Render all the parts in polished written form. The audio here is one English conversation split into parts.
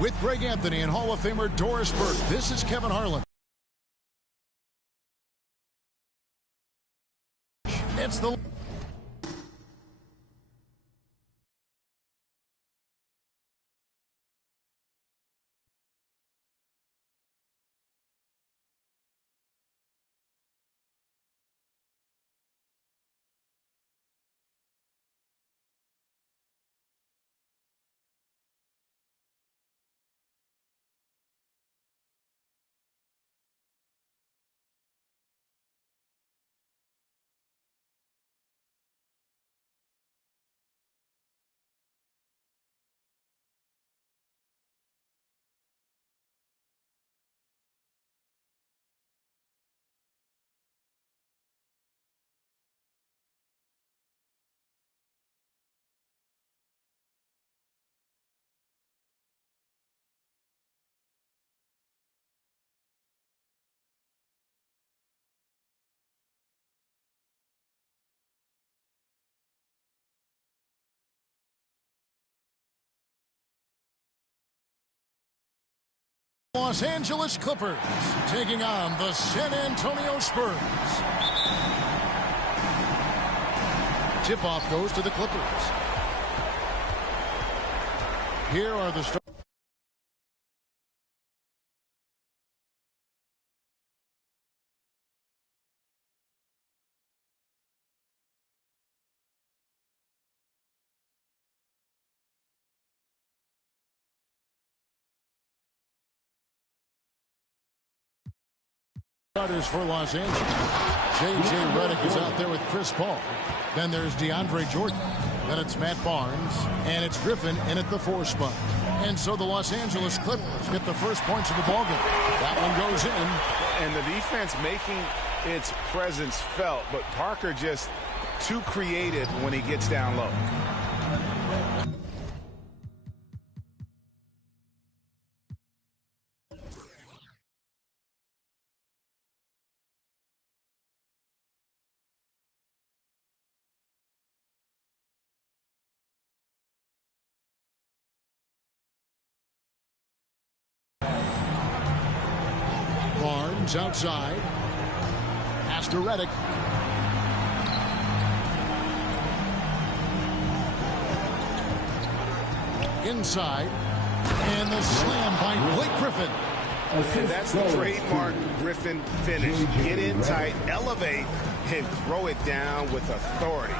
With Greg Anthony and Hall of Famer Doris Burke, this is Kevin Harlan. It's the Los Angeles Clippers taking on the San Antonio Spurs. Tip-off goes to the Clippers. Here are the starters for Los Angeles. J.J. Redick is out there with Chris Paul. Then there's DeAndre Jordan. Then it's Matt Barnes. And it's Griffin in at the 4 spot. And so the Los Angeles Clippers get the first points of the ballgame. That one goes in. And the defense making its presence felt. But Parker just too creative when he gets down low. Barnes outside. Pass to Redick. Inside. And the slam by Blake Griffin. And that's the trademark Griffin finish. Get in tight, elevate, and throw it down with authority.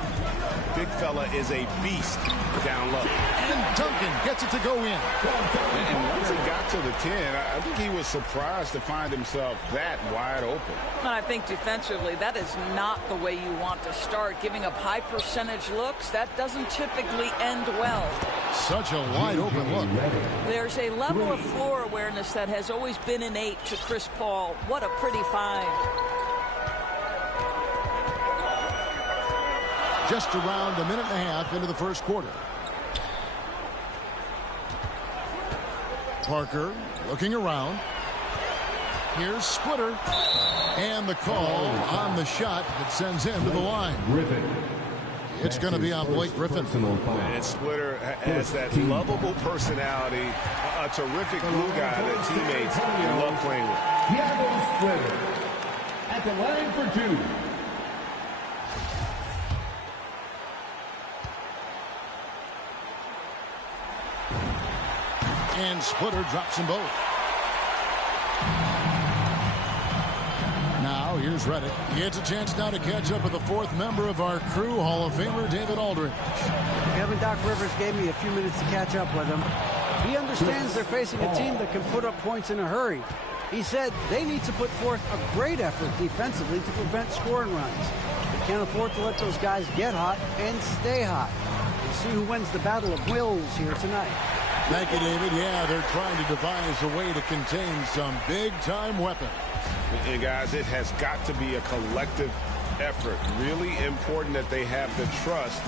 Big fella is a beast down low. And Duncan gets it to go in. And once he got to the 10, I think he was surprised to find himself that wide open. And I think defensively, that is not the way you want to start. Giving up high percentage looks, that doesn't typically end well. Such a wide open look. There's a level of floor awareness that has always been innate to Chris Paul. What a pretty find. Just around a minute and a half into the first quarter. Parker looking around. Here's Splitter. And the call on the shot that sends him to the line. It's going to be on Blake Griffin. And Splitter has that lovable personality, a terrific glue guy that teammates love playing with. Splitter at the line for 2. And Splitter drops them both. Now here's Redick. He gets a chance now to catch up with the 4th member of our crew, Hall of Famer David Aldridge. Kevin Doc Rivers gave me a few minutes to catch up with him. He understands they're facing a team that can put up points in a hurry. He said they need to put forth a great effort defensively to prevent scoring runs. They can't afford to let those guys get hot and stay hot. We'll see who wins the battle of wills here tonight. Thank you, David. Yeah, they're trying to devise a way to contain some big-time weapons. And, guys, it has got to be a collective effort. Really important that they have the trust,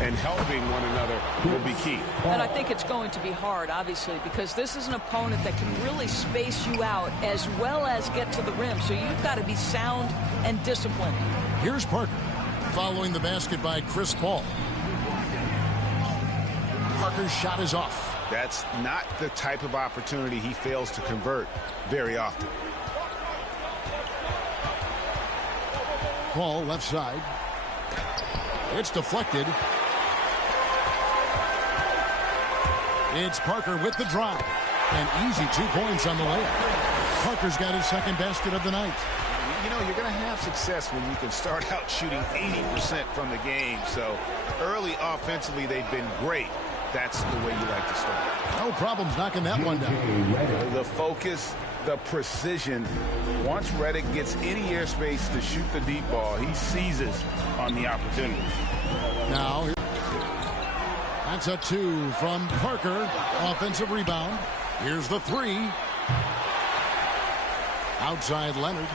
and helping one another will be key. And I think it's going to be hard, obviously, because this is an opponent that can really space you out as well as get to the rim. So you've got to be sound and disciplined. Here's Parker following the basket by Chris Paul. Parker's shot is off. That's not the type of opportunity he fails to convert very often. Ball left side. It's deflected. It's Parker with the drive. An easy 2 points on the layup. Parker's got his second basket of the night. You know, you're going to have success when you can start out shooting 80% from the game. So early offensively, they've been great. That's the way you like to start. No problems knocking that one down. The focus, the precision. Once Redick gets any airspace to shoot the deep ball, he seizes on the opportunity. Now, that's a 2 from Parker. Offensive rebound. Here's the 3. Outside Leonard.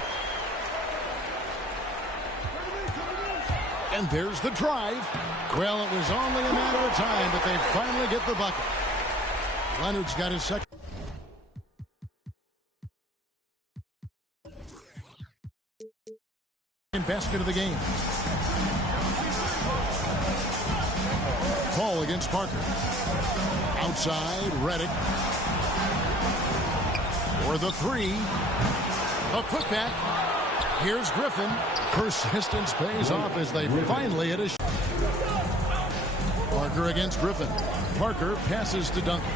And there's the drive. Well, it was only a matter of time, but they finally get the bucket. Leonard's got his second. Basket of the game. Ball against Parker. Outside, Redick. For the 3. A putback. Here's Griffin. Persistence pays off as they finally hit a shot. Parker against Griffin. Parker passes to Duncan.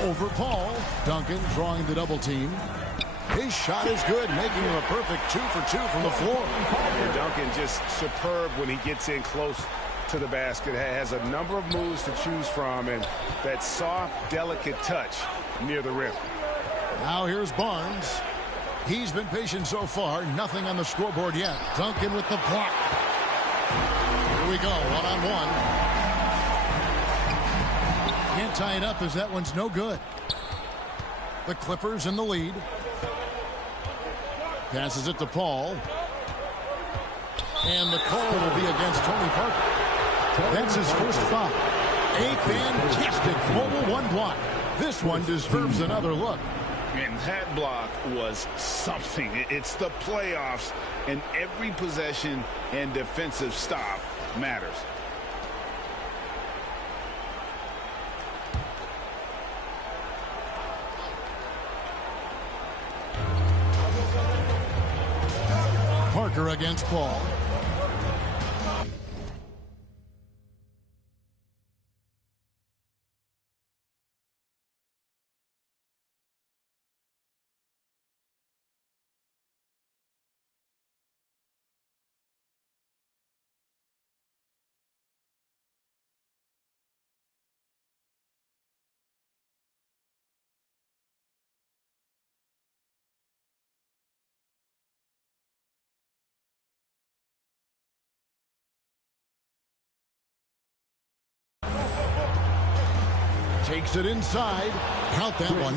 Over Paul. Duncan drawing the double team. His shot is good, making him a perfect 2 for 2 from the floor. And Duncan just superb when he gets in close to the basket. Has a number of moves to choose from, and that soft, delicate touch near the rim. Now here's Barnes. He's been patient so far. Nothing on the scoreboard yet. Duncan with the block. Here we go, one-on-one. Can't tie it up as that one's no good. The Clippers in the lead. Passes it to Paul. And the call will be against Tony Parker. That's his first foul. A fantastic mobile one block. This one deserves another look. And that block was something. It's the playoffs, and every possession and defensive stop matters. Parker against Paul. Takes it inside. Count that one.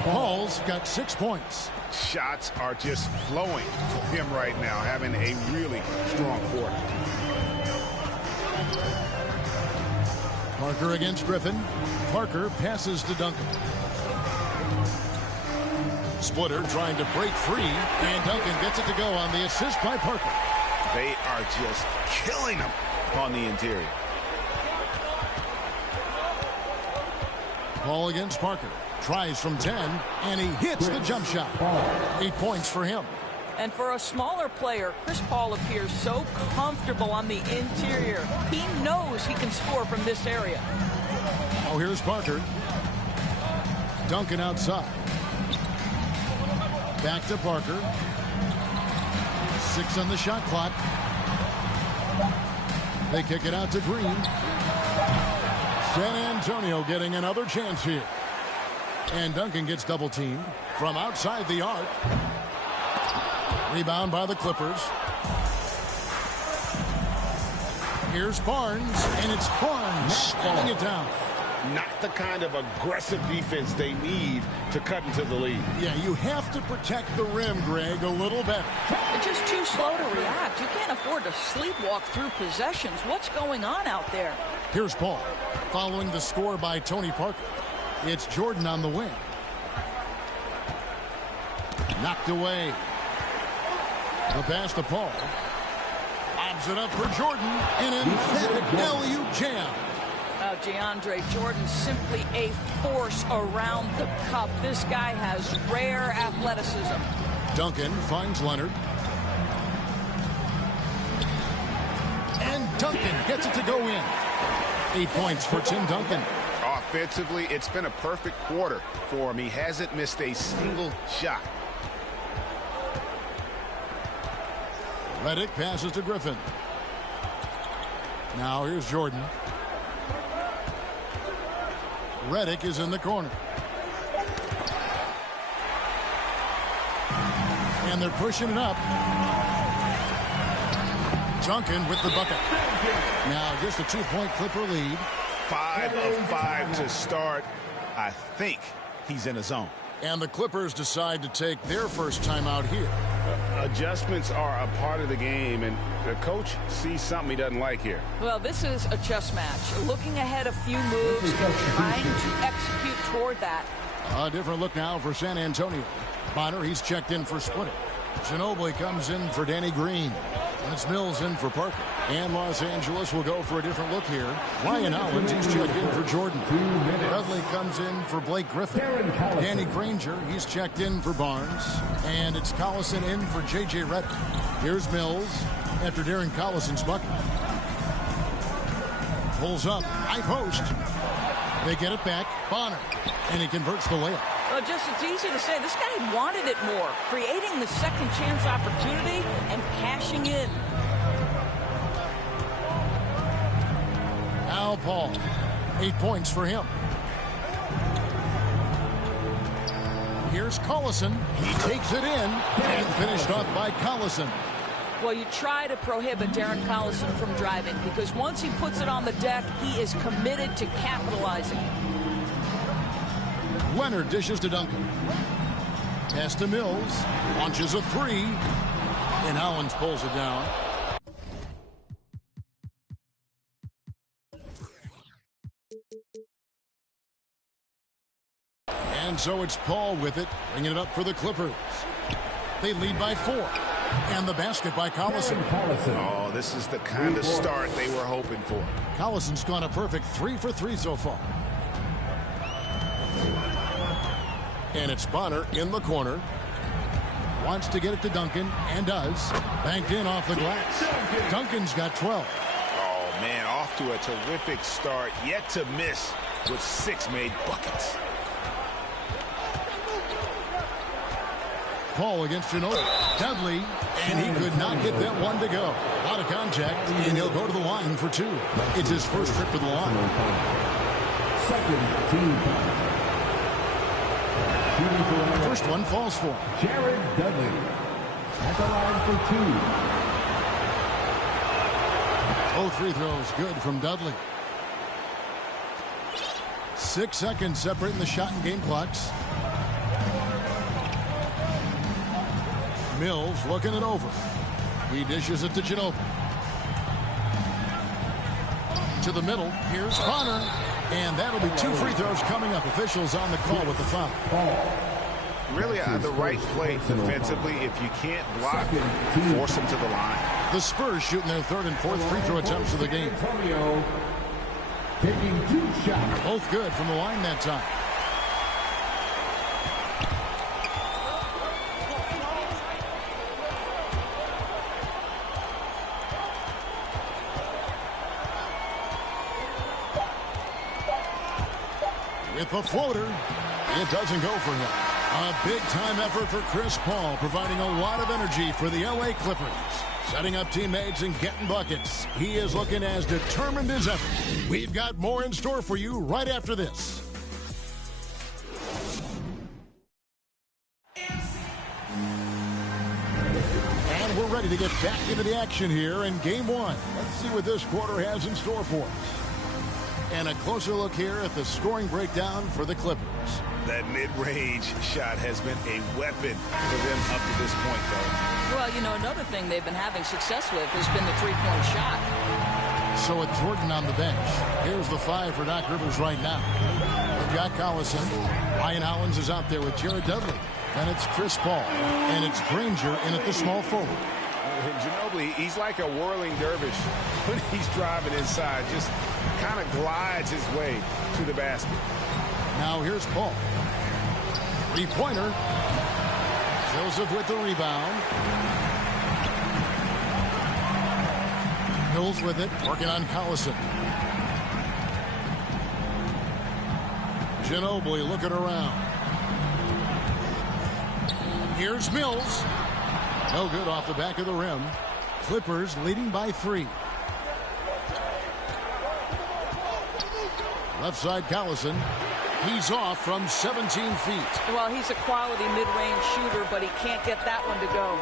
Paul's got 6 points. Shots are just flowing for him right now, having a really strong quarter. Parker against Griffin. Parker passes to Duncan. Splitter trying to break free, and Duncan gets it to go on the assist by Parker. They are just killing him on the interior. Paul against Parker. Tries from 10, and he hits the jump shot. 8 points for him. And for a smaller player, Chris Paul appears so comfortable on the interior. He knows he can score from this area. Oh, here's Parker. Duncan outside. Back to Parker. 6 on the shot clock. They kick it out to Green. San Antonio getting another chance here. And Duncan gets double teamed from outside the arc. Rebound by the Clippers. Here's Barnes, and it's Barnes standing it down. Not the kind of aggressive defense they need to cut into the lead. Yeah, you have to protect the rim, Greg, a little better. They're just too slow to react. You can't afford to sleepwalk through possessions. What's going on out there? Here's Paul, following the score by Tony Parker. It's Jordan on the wing. Knocked away. The pass to Paul. Lobs it up for Jordan. An emphatic LU jam. about DeAndre Jordan, simply a force around the cup. This guy has rare athleticism. Duncan finds Leonard. And Duncan gets it to go in. 8 points for Tim Duncan. Offensively, it's been a perfect quarter for him. He hasn't missed a single shot. Redick passes to Griffin. Now here's Jordan. Redick is in the corner. And they're pushing it up. Duncan with the bucket. Now just a 2-point Clipper lead. 5 of 5 to start. I think he's in a zone. And the Clippers decide to take their first timeout here. Adjustments are a part of the game, and the coach sees something he doesn't like here. Well, this is a chess match. Looking ahead a few moves, trying to execute toward that. A different look now for San Antonio. Bonner, he's checked in for Splitter. Ginobili comes in for Danny Green. And it's Mills in for Parker. And Los Angeles will go for a different look here. Ryan Hollins, he's checked in for Jordan. Dudley comes in for Blake Griffin. Danny Granger, he's checked in for Barnes. And it's Collison in for J.J. Redick. Here's Mills after Darren Collison's bucket. Pulls up, high post. They get it back. Bonner. And he converts the layup. Well, just it's easy to say. This guy wanted it more. Creating the second chance opportunity and cashing in. Al Paul. 8 points for him. Here's Collison. He takes it in and finished off by Collison. Well, you try to prohibit Darren Collison from driving because once he puts it on the deck, he is committed to capitalizing. Leonard dishes to Duncan. Pass to Mills. Launches a three. And Hollins pulls it down. And so it's Paul with it, bringing it up for the Clippers. They lead by 4. And the basket by Collison. Oh, this is the kind of start they were hoping for. Collison's gone a perfect 3 for 3 so far. And it's Bonner in the corner. Wants to get it to Duncan, and does. Banked in off the glass. Duncan's got 12. Oh, man, off to a terrific start. Yet to miss with 6 made buckets. Paul against Ginobili. Dudley, and he could not get that one to go. A lot of contact, and he'll go to the line for 2. It's his first trip to the line. Second team. First one falls for him. Jared Dudley at the line for 2. Both free throws good from Dudley. 6 seconds separating the shot and game clocks. Mills looking it over. He dishes it to Ginobili. To the middle. Here's Bonner. And that'll be 2 free throws coming up. Officials on the call with the foul. Really the right play defensively. If you can't block, force him to the line. The Spurs shooting their 3rd and 4th free throw attempts of the game. Antonio taking 2 shots. Both good from the line that time. With the floater, it doesn't go for him. A big-time effort for Chris Paul, providing a lot of energy for the L.A. Clippers. Setting up teammates and getting buckets. He is looking as determined as ever. We've got more in store for you right after this. And we're ready to get back into the action here in Game 1. Let's see what this quarter has in store for us. And a closer look here at the scoring breakdown for the Clippers. That mid-range shot has been a weapon for them up to this point, though. Well, you know, another thing they've been having success with has been the three-point shot. So with Jordan on the bench, here's the 5 for Doc Rivers right now. We've got Collison. Ryan Hollins is out there with Jared Dudley. And it's Chris Paul. And it's Granger in at the small forward. And Ginobili, he's like a whirling dervish when he's driving inside. Just kind of glides his way to the basket. Now here's Paul. Three-pointer. Joseph with the rebound. Mills with it, working on Collison. Ginobili looking around. Here's Mills. No good off the back of the rim. Clippers leading by 3. Left side Collison. He's off from 17 feet. Well, he's a quality mid-range shooter, but he can't get that one to go.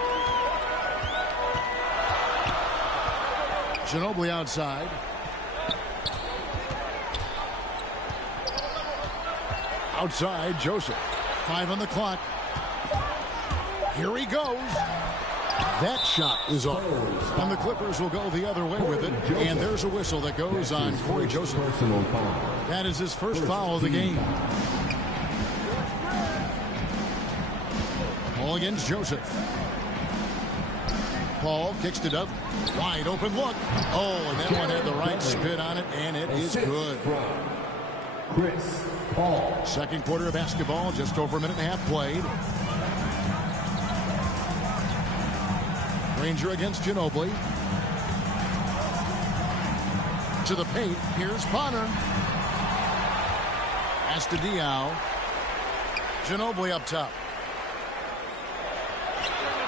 Ginobili outside. Outside, Joseph. 5 on the clock. Here he goes. That shot is off. And the Clippers will go the other way with it. And there's a whistle that goes on Corey Joseph. That is his first foul of the game. Ball against Joseph. Paul kicks to Dudley. Wide open look. Oh, and that one had the right spin on it, and it is good. Chris Paul. Second quarter of basketball, just over a minute and a half played. Ranger against Ginobili. To the paint. Here's Bonner. Pass to Diaw. Ginobili up top.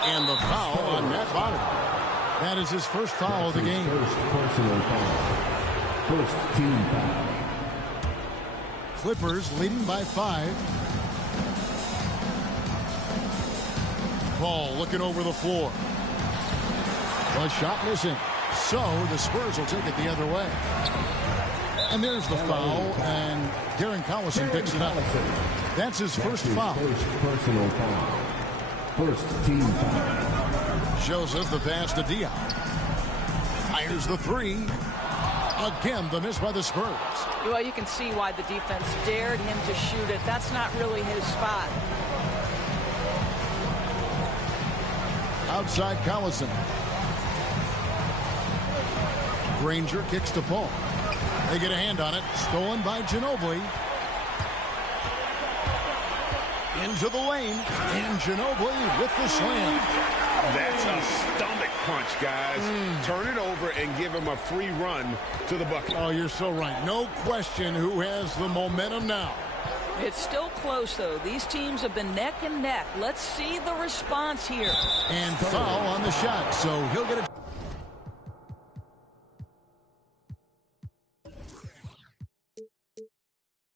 And the foul on Matt Bonner. That is his first foul of the game. First personal foul. First team foul. Clippers leading by 5. Ball looking over the floor. A shot missing. So the Spurs will take it the other way. And there's the foul, and Darren Collison picks it up. That's his first foul. First personal foul. First team foul. Joseph the pass to Diaw. Fires the 3. Again, the miss by the Spurs. Well, you can see why the defense dared him to shoot it. That's not really his spot. Outside Collison. Granger kicks to Paul. They get a hand on it. Stolen by Ginobili. Into the lane. And Ginobili with the slam. That's a stomach punch, guys. Turn it over and give him a free run to the bucket. Oh, you're so right. No question who has the momentum now. It's still close, though. These teams have been neck and neck. Let's see the response here. And foul on the shot, so he'll get it.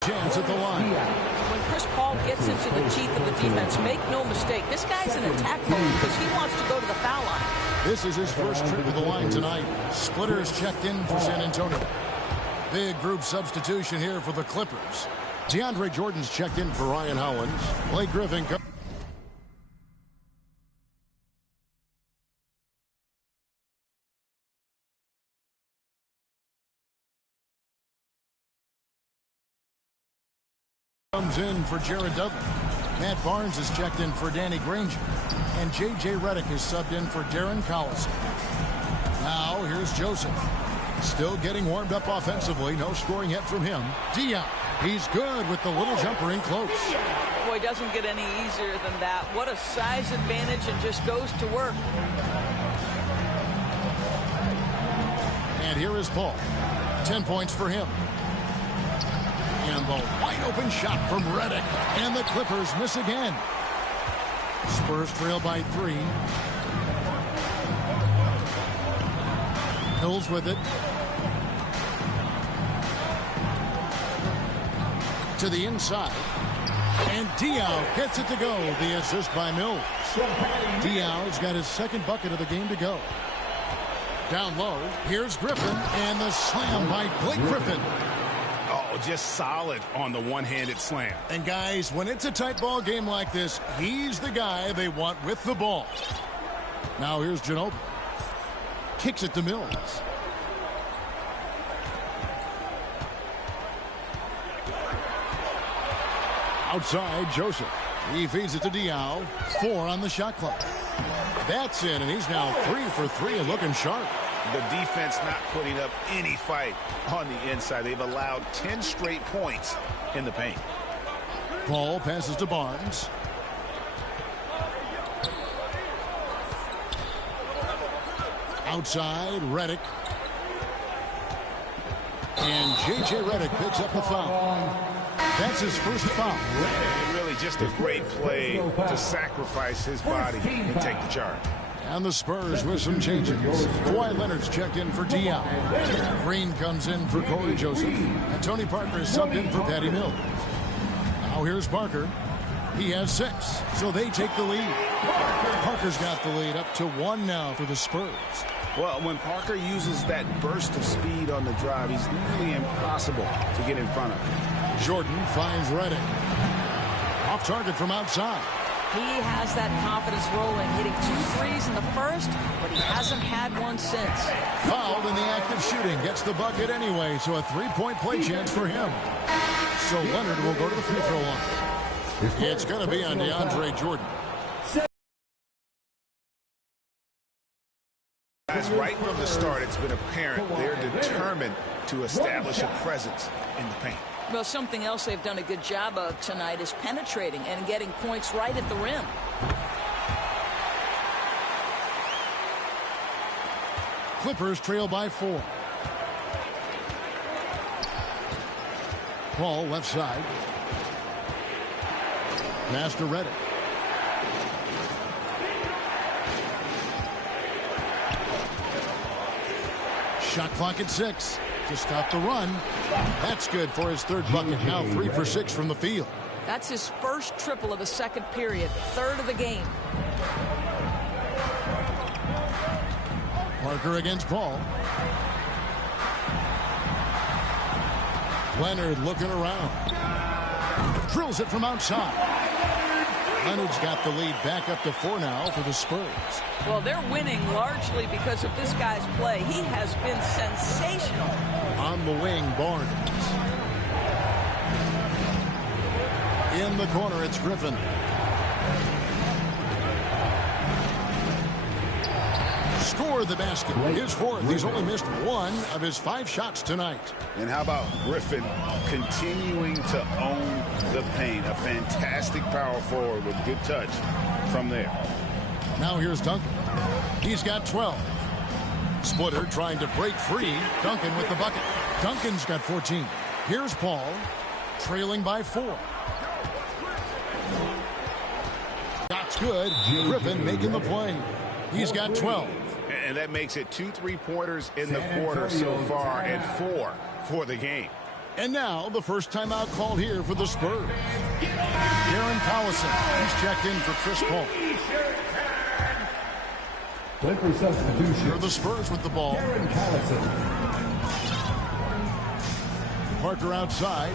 Chance at the line. When Chris Paul gets into the teeth of the defense, make no mistake, this guy's an attack mode because he wants to go to the foul line. This is his first trip to the line tonight. Splitters checked in for San Antonio. Big group substitution here for the Clippers. DeAndre Jordan's checked in for Ryan Howlands. Blake Griffin comes in for Jared Dudley. Matt Barnes is checked in for Danny Granger. And J.J. Redick is subbed in for Darren Collison. Now here's Joseph. Still getting warmed up offensively. No scoring yet from him. Diaw. He's good with the little jumper in close. Boy, doesn't get any easier than that. What a size advantage, and just goes to work. And here is Paul. 10 points for him. And the wide open shot from Redick. And the Clippers miss again. Spurs trail by 3. Hills with it. To the inside. And Diaw gets it to go. The assist by Mills. Diaw's got his second bucket of the game to go. Down low. Here's Griffin. And the slam by Blake Griffin. Oh, just solid on the one-handed slam. And guys, when it's a tight ball game like this, he's the guy they want with the ball. Now here's Ginobili. Kicks it to Mills. Outside, Joseph. He feeds it to Diaw. 4 on the shot clock. That's in, and he's now 3 for 3 and looking sharp. The defense not putting up any fight on the inside. They've allowed 10 straight points in the paint. Paul passes to Barnes. Outside, Redick. And J.J. Redick picks up the foul. That's his first foul. And really just a great play to sacrifice his body and take the charge. And the Spurs with some changes. Kawhi Leonard's checked in for Dion. Green comes in for Corey Joseph. And Tony Parker is subbed in for Patty Mills. Now here's Parker. He has 6, so they take the lead. Parker's got the lead up to 1 now for the Spurs. Well, when Parker uses that burst of speed on the drive, he's nearly impossible to get in front of. Jordan finds Redick. Off target from outside. He has that confidence rolling, hitting 2 threes in the first, but he hasn't had one since. Fouled in the act of shooting. Gets the bucket anyway, so a 3-point play chance for him. So Leonard will go to the free throw line. It's going to be on DeAndre Jordan. Guys, right from the start, it's been apparent they're determined to establish a presence in the paint. Well, something else they've done a good job of tonight is penetrating and getting points right at the rim. Clippers trail by 4. Paul left side. Pass to Redick. Shot clock at 6 to stop the run. That's good for his 3rd bucket. Now 3 for 6 from the field. That's his first triple of the 2nd period, 3rd of the game. Parker against Paul. Leonard looking around. Drills it from outside. Leonard's got the lead back up to 4 now for the Spurs. Well, they're winning largely because of this guy's play. He has been sensational. On the wing, Barnes. In the corner, it's Griffin. Scored the basket. His 4th. He's only missed 1 of his 5 shots tonight. And how about Griffin continuing to own the paint? A fantastic power forward with good touch from there. Now here's Duncan. He's got 12. Splitter trying to break free. Duncan with the bucket. Duncan's got 14. Here's Paul, trailing by 4. Shot's good. Griffin making the play. He's got 12. And that makes it 2 3-pointers in the quarter so far and 4 for the game. And now the first timeout called here for the Spurs. Darren Collison. He's checked in for Chris Paul. Clipper substitution. For the Spurs with the ball. Darren Collison. Parker outside.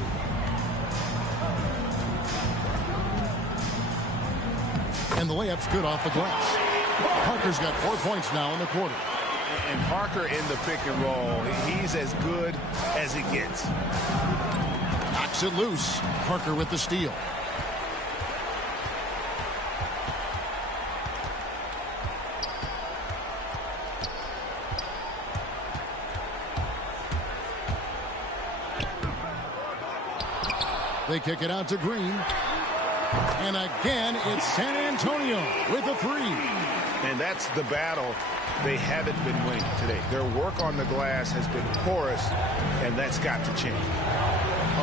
And the layup's good off the glass. Parker's got 4 points now in the quarter. And Parker in the pick and roll, he's as good as it gets. Knocks it loose. Parker with the steal. They kick it out to Green. And again, it's San Antonio with a 3. And that's the battle they haven't been winning today. Their work on the glass has been porous, and that's got to change.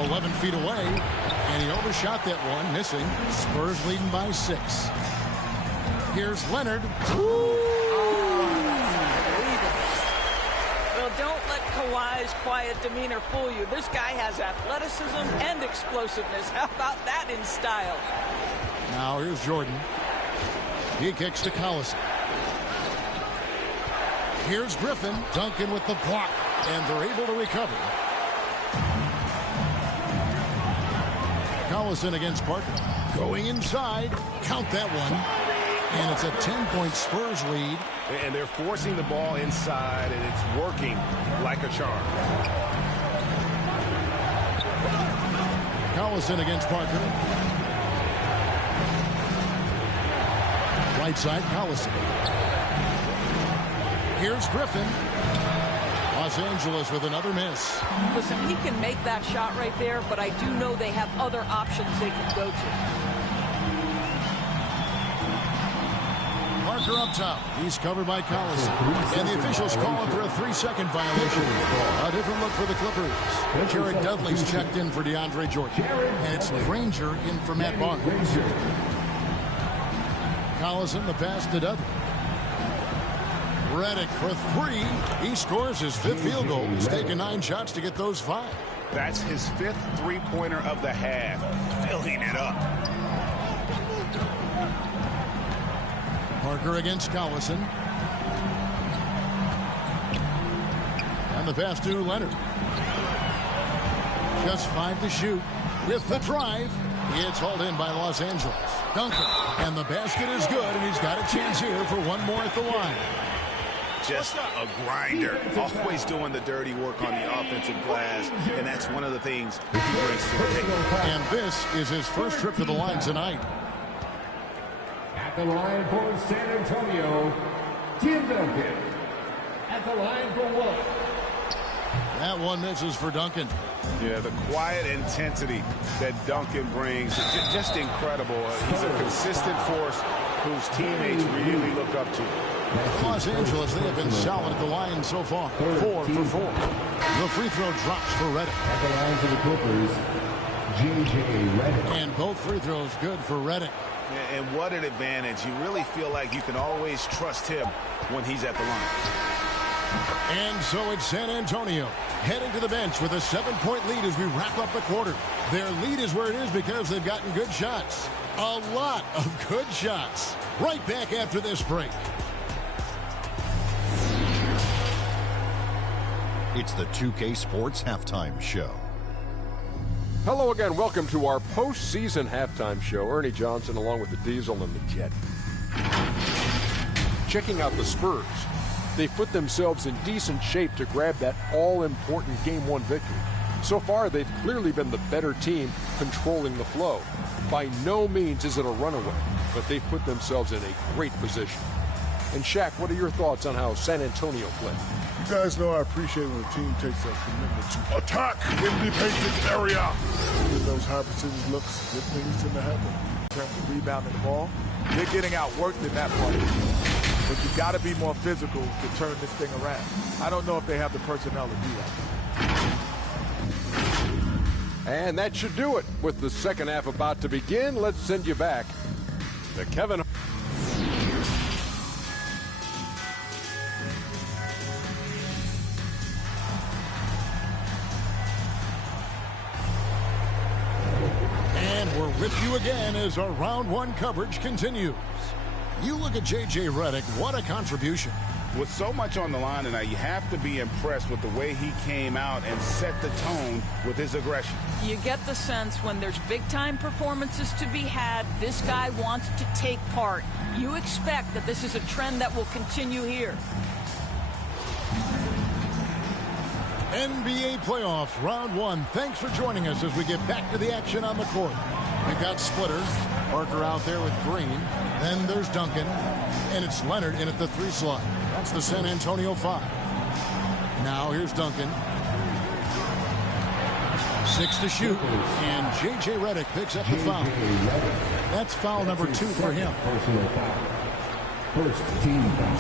11 feet away, and he overshot that one, missing. Spurs leading by 6. Here's Leonard. Well, don't let Kawhi's quiet demeanor fool you. This guy has athleticism and explosiveness. How about that in style? Now here's Jordan. He kicks to Collison. Here's Griffin. Duncan with the block, and they're able to recover. Collison against Parker. Going inside. Count that one. And it's a 10-point Spurs lead. And they're forcing the ball inside, and it's working like a charm. Collison against Parker. Right side, Collison. Here's Griffin. Los Angeles with another miss. Listen, he can make that shot right there, but I do know they have other options they can go to. Parker up top. He's covered by Collison. And the officials calling for a 3-second violation. A different look for the Clippers. Jared Dudley's checked in for DeAndre Jordan. And it's Granger in for Matt Barnes. Collison, the pass to Dudley. Redick for 3. He scores his 5th field goal. He's taken 9 shots to get those 5. That's his 5th three-pointer of the half. Filling it up. Parker against Collison. And the pass to Leonard. Just 5 to shoot. With the drive, it's hauled in by Los Angeles. Duncan. And the basket is good, and he's got a chance here for one more at the line. Just a grinder. Always doing the dirty work on the offensive glass, and that's one of the things he brings to the table. And this is his first trip to the line tonight. At the line for San Antonio, Tim Duncan. At the line for one. That one misses for Duncan. Yeah, the quiet intensity that Duncan brings, just incredible. He's a consistent force whose teammates really look up to. Los Angeles, they have been solid at the line so far. 4 for 4. The free throw drops for Redick. At the line for the Clippers, J.J. Redick. And both free throws good for Redick. And what an advantage. You really feel like you can always trust him when he's at the line. And so it's San Antonio heading to the bench with a 7-point lead as we wrap up the quarter. Their lead is where it is because they've gotten good shots. A lot of good shots. Right back after this break. It's the 2K Sports Halftime Show. Hello again. Welcome to our postseason halftime show. Ernie Johnson along with the Diesel and the Jet. Checking out the Spurs. They've put themselves in decent shape to grab that all-important Game 1 victory. So far, they've clearly been the better team controlling the flow. By no means is it a runaway, but they've put themselves in a great position. And Shaq, what are your thoughts on how San Antonio played? You guys know I appreciate when a team takes that commitment to attack in the painted area. With those high percentage looks, good things tend to happen. In terms of rebounding the ball, they're getting outworked in that part. But you got to be more physical to turn this thing around. I don't know if they have the personnel to do that. And that should do it. With the second half about to begin, let's send you back to Kevin. And we're with you again as our round 1 coverage continues. You look at J.J. Redick, what a contribution. With so much on the line tonight, you have to be impressed with the way he came out and set the tone with his aggression. You get the sense when there's big-time performances to be had, this guy wants to take part. You expect that this is a trend that will continue here. NBA Playoffs, round 1. Thanks for joining us as we get back to the action on the court. We've got splitters. Parker out there with Green. Then there's Duncan. And it's Leonard in at the 3 slot. That's the San Antonio 5. Now here's Duncan. 6 to shoot. And J.J. Redick picks up the foul. That's foul number 2 for him. Personal foul. First team foul.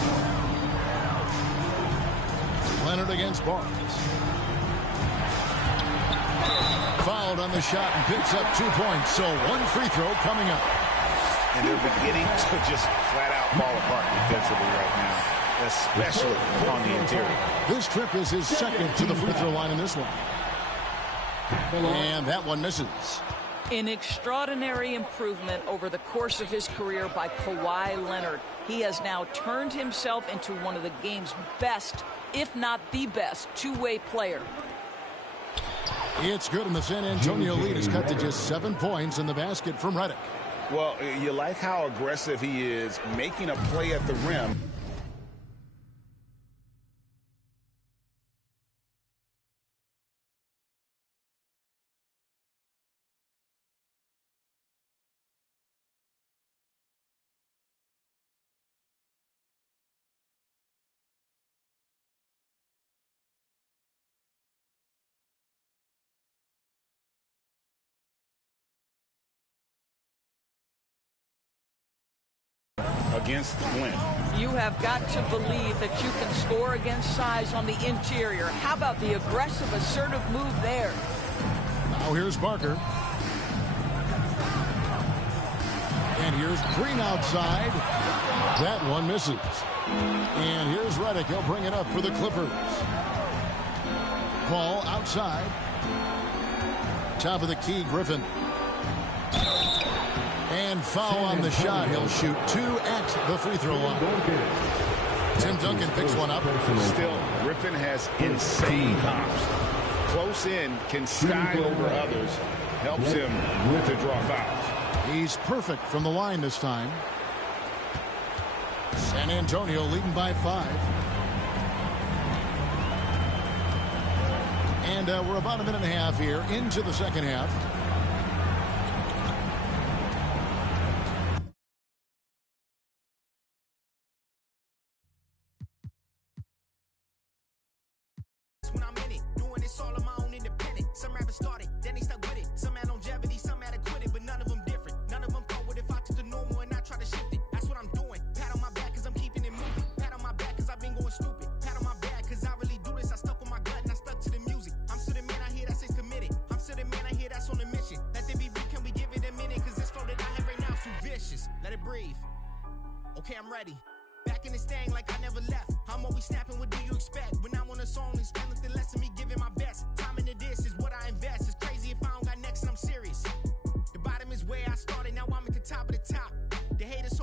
Leonard against Barnes. Fouled on the shot and picks up 2 points. So 1 free throw coming up. And they're beginning to just flat out fall apart defensively right now, especially on the interior. This trip is his second to the free throw line in this one. And that one misses. An extraordinary improvement over the course of his career by Kawhi Leonard. He has now turned himself into one of the game's best, if not the best, two-way player. It's good, and the San Antonio lead is cut to just 7 points in the basket from Redick. Well, you like how aggressive he is, making a play at the rim. against length. You have got to believe that you can score against size on the interior. How about the aggressive, assertive move there? Now here's Parker. And here's Green outside. That one misses. And here's Redick. He'll bring it up for the Clippers. Ball outside. Top of the key, Griffin. And foul on the shot. He'll shoot 2 at the free throw line. Tim Duncan picks one up. Still, Griffin has insane hops. Close in, can sky over others. Helps him to draw fouls. He's perfect from the line this time. San Antonio leading by 5. And we're about a minute and a half here into the second half. When I'm in it, doing this all on my own independent. Some rappers started, then they stuck with it. Some had longevity, some had to quit it, but none of them different. None of them thought what if I took the normal and I try to shift it. That's what I'm doing. Pat on my back cause I'm keeping it moving. Pat on my back cause I've been going stupid. Pat on my back cause I really do this. I stuck with my gut and I stuck to the music. I'm still the man I hear that says committed. I'm still the man I hear that's on a mission. Let there be brief, can we give it a minute? Cause this flow that I have right now is too vicious. Let it breathe. Okay, I'm ready. Back in this thing like I never left. I'm always snapping, what do you expect? When I'm on a song, expect nothing less than me giving my best. Time into this is what I invest. It's crazy if I don't got next and I'm serious. The bottom is where I started, now I'm at the top of the top. The haters